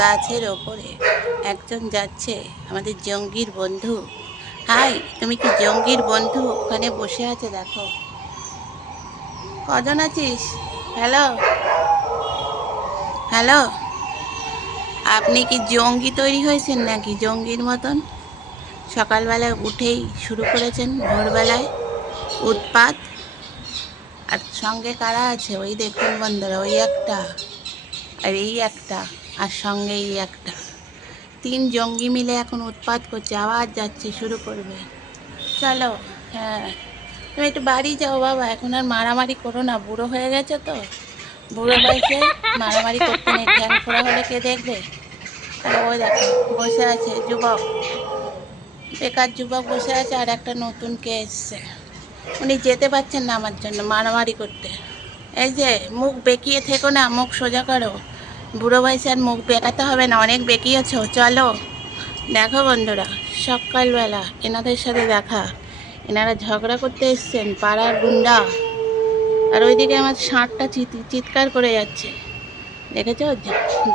গাছের ওপরে একজন যাচ্ছে, আমাদের জঙ্গির বন্ধু। হাই, তুমি কি জঙ্গির বন্ধু? ওখানে বসে আছে, দেখো। কজন আছিস? হ্যালো হ্যালো, আপনি কি জঙ্গি তৈরি হয়েছেন নাকি? জঙ্গির মতন সকালবেলায় উঠেই শুরু করেছেন, ভোরবেলায় উৎপাত। আর সঙ্গে কারা আছে? ওই দেখুন বন্ধুরা, ওই একটা, আর এই একটা, আর সঙ্গে এই একটা। তিন জঙ্গি মিলে এখন উৎপাত করছে, আওয়াজ যাচ্ছে, শুরু করবে। চলো। হ্যাঁ, তুমি একটু বাড়ি যাও বাবা, এখন আর মারামারি করো না, বুড়ো হয়ে গেছে তো। বুড়ো বয়সে মারামারি করতে নেই, ঠ্যাং ফোড়া হলে কে দেখবে? আর ওই দেখো বসে আছে যুবক, বেকার যুবক বসে আছে, আর একটা নতুন কে এসছে। উনি যেতে পারছেন না আমার জন্য মারামারি করতে। এই যে মুখ বেঁকিয়ে থেকো না, মুখ সোজা করো। বুড়ো বয়সে আর মুখ বেঁকাতে হবে না, অনেক বেঁকিয়েছো। চলো। দেখো বন্ধুরা, সকালবেলা এনাদের সাথে দেখা, এনারা ঝগড়া করতে এসছেন, পাড়ার গুন্ডা। আর ওইদিকে আমার ষাঁড়টা চিৎকার করে যাচ্ছে, দেখেছো?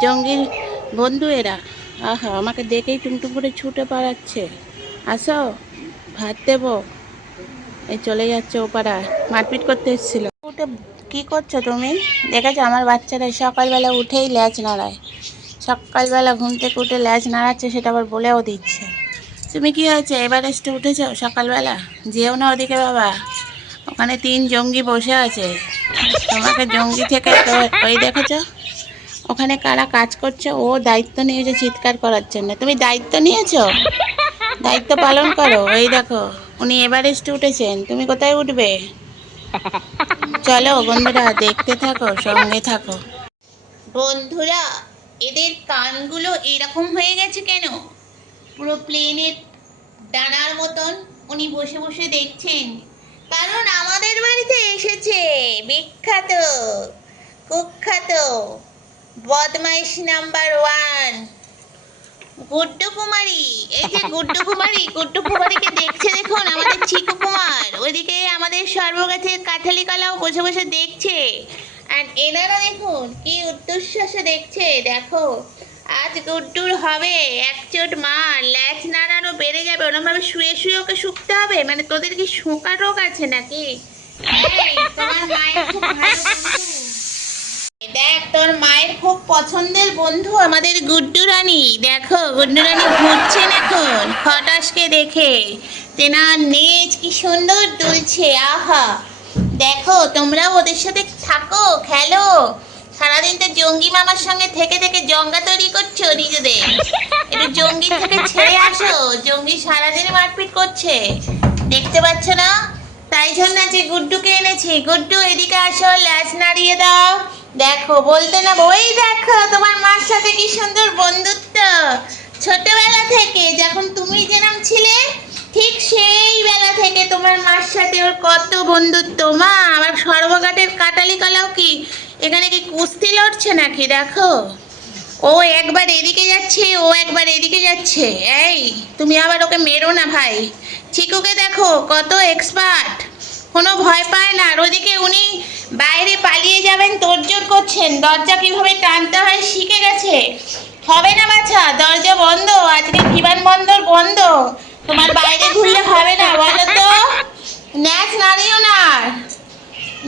জঙ্গির বন্ধু এরা। আহা, আমাকে দেখেই টুমটুম করে ছুটে পালাচ্ছে। আসো, ভাত দেবো। এই চলে যাচ্ছে ও পাড়ায়, মারপিট করতে এসেছিল। উঠে কি করছো তুমি? দেখেছো আমার বাচ্চারা সকালবেলা উঠেই ল্যাজ নাড়ায়। সকালবেলা ঘুম থেকে উঠে ল্যাজ নাড়াচ্ছে, সেটা আবার বলেও দিচ্ছে। তুমি কি হয়েছে, এভারেস্টে উঠেছো সকালবেলা? যেও না ওদিকে বাবা, ওখানে তিন জঙ্গি বসে আছে। তোমাকে জঙ্গি থেকে তো ওই দেখেছো, ওখানে কারা কাজ করছে, ও দায়িত্ব নিয়েছে চিৎকার করার জন্য। তুমি দায়িত্ব নিয়েছো, দায়িত্ব পালন করো। এই দেখো, উনি এভারেস্টে উঠেছেন, তুমি কোথায় উঠবে? চলো বন্ধুরা, দেখতে থাকো, সঙ্গে থাকো। বন্ধুরা, এদের কানগুলো এরকম হয়ে গেছে কেন? পুরো প্লেনের ডানার মতন। উনি বসে বসে দেখছেন, কারণ আমাদের বাড়িতে এসেছে বিখ্যাত, কুখ্যাত বদমাইশ নাম্বার ওয়ান গুড্ডু কুমারী। এই যে গুড্ডু কুমারী, গুড্ডু কুমারীকে দেখছে দেখুন আমাদের চিকু কুমার। ওইদিকে আমাদের সর্বগাছের কাঠালি কলাও বসে বসে দেখছে। আর এনারা দেখুন কি উদ্দেশ্যে দেখছে, দেখো। আজ গুড্ডুর হবে এক চোট মার, ল্যাচ নাড়ানো বেড়ে যাবে। ওরমভাবে শুয়ে শুয়ে ওকে শুকতে হবে? মানে তোদের কি শোঁকা রোগ আছে নাকি? এই, তোমার মায়ের খুব ভালো বন্ধু। দেখ, তোর মায়ের খুব পছন্দের বন্ধু আমাদের গুড্ডু রানী। দেখো গুড্ডু রানী ঘুরছেন এখন খটাসকে দেখে, তেনার নেজ কি সুন্দর দুলছে। আহা, দেখো তোমরাও ওদের সাথে থাকো, খেলো। সারাদিন তো জঙ্গি মামার সঙ্গে থেকে থেকে জঙ্গা তৈরি করছো নিজেদের। একটু জঙ্গির থেকে ছেড়ে আসো, জঙ্গি সারাদিন মারপিট করছে, দেখতে পাচ্ছ না? তাই জন্য আজকে গুড্ডুকে এনেছি। গুড্ডু এদিকে আসো, ল্যাচ নাড়িয়ে দাও। দেখো, বলতে না, ওই দেখো তোমার মার সাথে কি সুন্দর বন্ধুত্ব। ছোটবেলা থেকে যখন তুমি যেরকম ছিলে, ঠিক সেই বেলা থেকে তোমার মার সাথে ওর কত বন্ধুত্ব। মা, আমার সর্বঘাটের কাটালি কলাও কি এখানে কি কুস্তি লড়ছে নাকি? দেখো, ও একবার এদিকে যাচ্ছে, ও একবার এদিকে যাচ্ছে। এই, তুমি আবার ওকে মেরো না ভাই। চিকুকে দেখো কত এক্সপার্ট, কোনো ভয় পায় না। আর ওদিকে উনি বাইরে পালিয়ে যাবেন তোড়জোড় করছেন, দরজা কিভাবে টানতে হয় শিখে গেছে। হবে না বাছা, দরজা বন্ধ আজকে, বিমানবন্দর বন্ধ। তোমার বাইরে ঘুরলে হবে না, বলো তো। ন্যাচ নাড়িও না।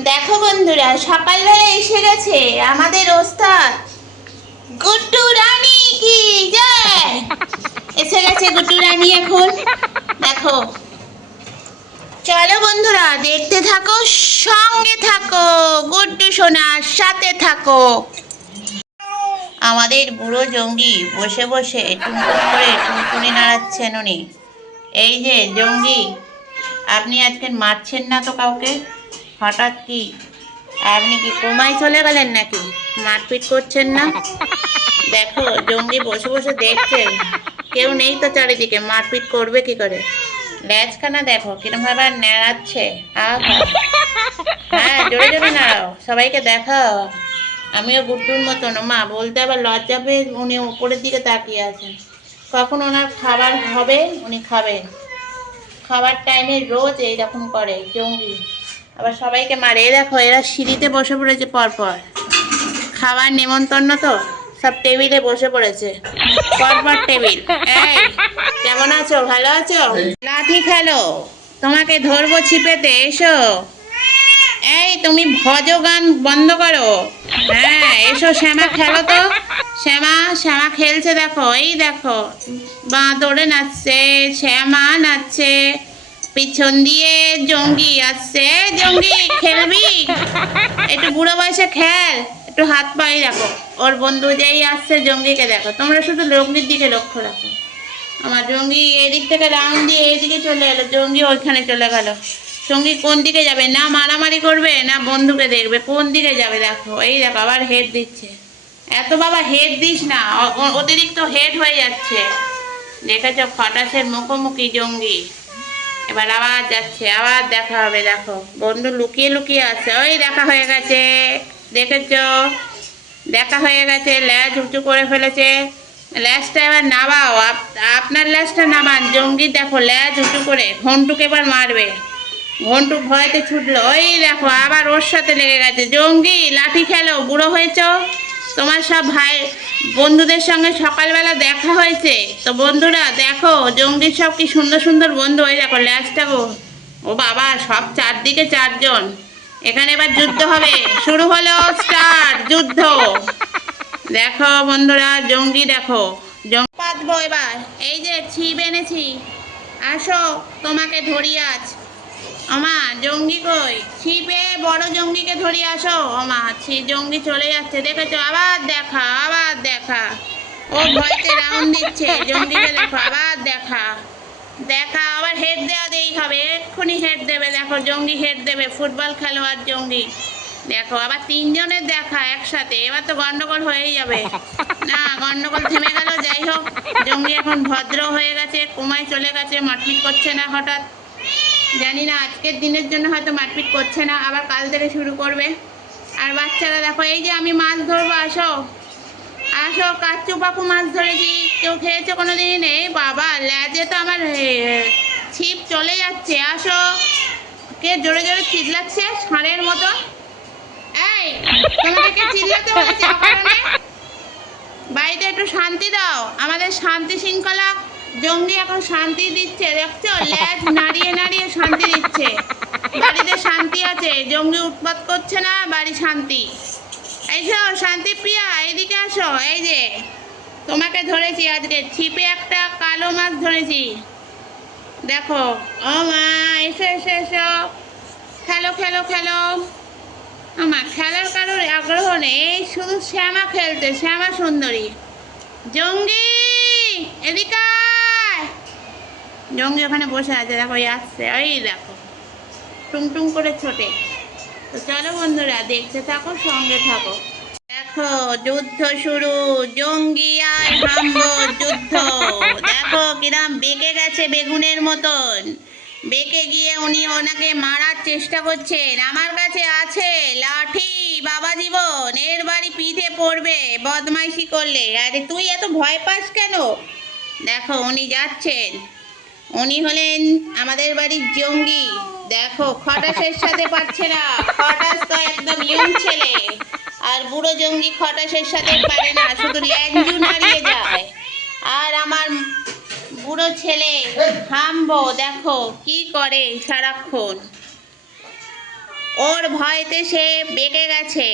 দেখো বন্ধুরা, সকালবেলা এসে গেছে আমাদের ওস্তাদ গুড্ডু রানী। কি জয়, এসে গেছে গুড্ডু রানী এখন। দেখো, চলো বন্ধুরা, দেখতে থাকো, সঙ্গে থাকো, গুড্ডু সোনার সাথে থাকো। আমাদের বুড়ো জঙ্গি বসে বসে টুনটুন করে টুনটুনি নাড়াচ্ছেন উনি। এই যে জঙ্গি, আপনি আজকে মারছেন না তো কাউকে? হঠাৎ কি আপনি কি কোমায় চলে গেলেন নাকি? মারপিট করছেন না? দেখো, জঙ্গি বসে বসে দেখছে, কেউ নেই তো চারিদিকে, মারপিট করবে কি করে? ল্যাজখানা দেখো কিরম ভাবে নাড়াচ্ছে। আহা, হ্যাঁ, জোরে জোরে নাড়াও, সবাইকে দেখাও আমিও গুড্ডুর মতন। মা, বলতে আবার লজ্জা পেয়ে উনি উপরের দিকে তাকিয়ে আছেন। কখন ওনার খাবার হবে উনি খাবেন। খাবার টাইমে রোজ এইরকম করে জঙ্গি, আবার সবাইকে মারে। দেখো, এরা সিঁড়িতে বসে পড়েছে পরপর, খাবার নেমন্তন্ন তো, সব টেবিলে বসে পড়েছে, পরপর টেবিল। এই কেমন আছো, ভালো আছো? লাঠি খেলো, তোমাকে ধরবো ছিপেতে, এসো। এই তুমি ভজ গান বন্ধ করো। হ্যাঁ এসো শ্যামা, খেলো তো। শ্যামা, শ্যামা খেলছে দেখো, এই দেখো বাঁদরে নাচছে, শ্যামা নাচছে, পিছন দিয়ে জঙ্গি আসছে। জঙ্গি খেলবি? একটু বুড়ো বয়সে খেল, একটু হাত পাই রাখো। ওর বন্ধু যেই আসছে জঙ্গিকে দেখো, তোমরা শুধু জঙ্গির দিকে লক্ষ্য রাখো। আমার জঙ্গি এদিক থেকে রাউন্ড দিয়ে এদিকে চলে এলো, জঙ্গি ওইখানে চলে গেল। জঙ্গি কোন দিকে যাবে? না মারামারি করবে না বন্ধুকে দেখবে, কোন দিকে যাবে দেখো। এই দেখো আবার হেড দিচ্ছে। এত বাবা হেড দিস না, অতিরিক্ত হেড হয়ে যাচ্ছে। দেখেছো খটাসের মুখোমুখি জঙ্গি। এবার আবার যাচ্ছে, আবার দেখা হবে। দেখো বন্ধু লুকিয়ে লুকিয়ে আছে, ওই দেখা হয়ে গেছে, দেখেছো? দেখা হয়ে গেছে, ল্যাজ উঁচু করে ফেলেছে। ল্যাজটা এবার নামাও, আপনার ল্যাজটা নামান। জঙ্গি দেখো ল্যাজ উঁচু করে ঘন্টুকে এবার মারবে। ঘন্টু ভয়তে ছুটলো, ওই দেখো আবার ওর সাথে লেগে গেছে। জঙ্গি লাঠি খেলো, বুড়ো হয়েছ। তোমার সব ভাই বন্ধুদের সঙ্গে সকালবেলা দেখা হয়েছে তো বন্ধুরা দেখো, জঙ্গির সব কি সুন্দর সুন্দর বন্ধু। ওই দেখো ল্যাজটা গো, ও বাবা সব চারদিকে চারজন। এখানে এবার যুদ্ধ হবে, শুরু হলো, স্টার্ট যুদ্ধ। দেখো বন্ধুরা জঙ্গি দেখো, জঙ্গি পাতবো এবার। এই যে ছিপ এনেছি, আসো তোমাকে ধরি আজ। ওমা জঙ্গি কই? ছিপে বড় জঙ্গিকে ধরি আসো। ওমা জঙ্গি চলে যাচ্ছে, দেখেছো? আবার দেখা, আবার দেখা। ও ভয়তে রাউন্ড দিচ্ছে, জঙ্গিকে দেখো আবার দেখা। দেখা আবার হেড দেওয়া দেই হবে, এক্ষুনি হেড দেবে। দেখো জঙ্গি হেড দেবে, ফুটবল খেলোয়াড় জঙ্গি। দেখো আবার তিনজনের দেখা একসাথে, এবার তো গন্ডগোল হয়েই যাবে। না গন্ডগোল থেমে গেল। যাই হোক জঙ্গি এখন ভদ্র হয়ে গেছে, কোমায় চলে গেছে, মারপিট করছে না। হঠাৎ জানি না আজকের দিনের জন্য হয়তো মারপিট করছে না, আবার কাল থেকে শুরু করবে। আর বাচ্চারা দেখো, এই যে আমি মাছ ধরবো, আসো আসো। কাচ্চু পাকু মাছ ধরেছি, কেউ খেয়েছে কোনো দিন? এই বাবা ল্যাজে তো আমার ছিপ চলে যাচ্ছে। আসো। কে জোরে জোরে চিল্লাচ্ছে ষাঁড়ের মতো? এই তোমাদেরকে চিল্লাতে বলেছে অকারণে? বাড়িতে একটু শান্তি দাও, আমাদের শান্তি শৃঙ্খলা। জঙ্গি এখন শান্তি দিচ্ছে, দেখছো? ল্যাজ নাড়িয়ে নাড়িয়ে শান্তি দিচ্ছে। বাড়িতে শান্তি আছে, জঙ্গি উৎপাত করছে না, বাড়ি শান্তি। এইসো শান্তি প্রিয়া, এইদিকে আসো। এই যে তোমাকে ধরেছি আজকে ছিপে, একটা কালো মাছ ধরেছি। দেখো ও মা, এসো এসো এসো, খেলো খেলো খেলো। আমার খেলার কারোর আগ্রহ নেই, শুধু শ্যামা খেলতে, শ্যামা সুন্দরী। জঙ্গি এদিকে আয়। জঙ্গি ওখানে বসে আছে, দেখো আসছে, ওই দেখো টুং করে ছোটে। তো চলো বন্ধুরা দেখতে থাকো, সঙ্গে থাকো। দেখো যুদ্ধ শুরু, জঙ্গি আর হাম্বর যুদ্ধ। দেখো কিরাম বেঁকে গেছে বেগুনের মতন, বেঁকে গিয়ে উনি ওনাকে মারার চেষ্টা করছেন। আমার কাছে আছে লাঠি, বাবা জীবন, এর বাড়ি পিঠে পড়বে বদমাইশি করলে। আরে তুই এত ভয় পাস কেন? দেখো উনি যাচ্ছেন, উনি হলেন আমাদের বাড়ির জঙ্গি। দেখো খটাসের সাথে পারছে না, খটাস তো একদম ইয়ং ছেলে, আর বুড়ো জঙ্গি খটাসের সাথে পারে না, শুধু ল্যাঞ্জু নাড়িয়ে যায়। আর আমার বুড়ো ছেলে হাম্বো দেখো কি করে সারাক্ষণ, ওর ভয়তে সে বেঁকে গেছে।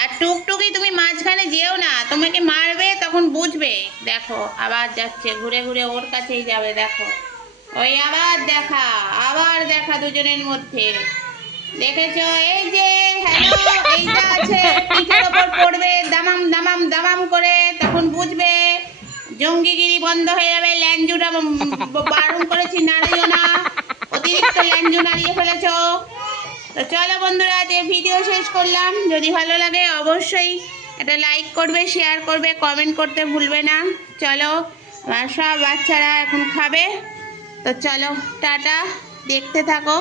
আর টুকটুকি তুমি মাঝখানে যেও না, তোমাকে মারবে তখন বুঝবে। দেখো আবার যাচ্ছে, ঘুরে ঘুরে ওর কাছেই যাবে। দেখো ওই আবার দেখা, আবার দেখা দুজনের মধ্যে। দেখেছো? এই যে হ্যালো, এইটা আছে পিঠের ওপর পড়বে, দামাম দামাম দামাম করে, তখন বুঝবে। জঙ্গিগিরি বন্ধ হয়ে যাবে। ল্যাঞ্জুটা বারণ করেছি, নাড়িও না, অতিরিক্ত ল্যাঞ্জু নাড়িয়ে ফেলেছো। তো চলো বন্ধুরা, আজ ভিডিও শেষ করলাম। যদি ভালো লাগে অবশ্যই একটা লাইক করবে, শেয়ার করবে, কমেন্ট করতে ভুলবে না। চলো আমার সব বাচ্চারা এখন খাবে, তো চলো টাটা, দেখতে থাকো।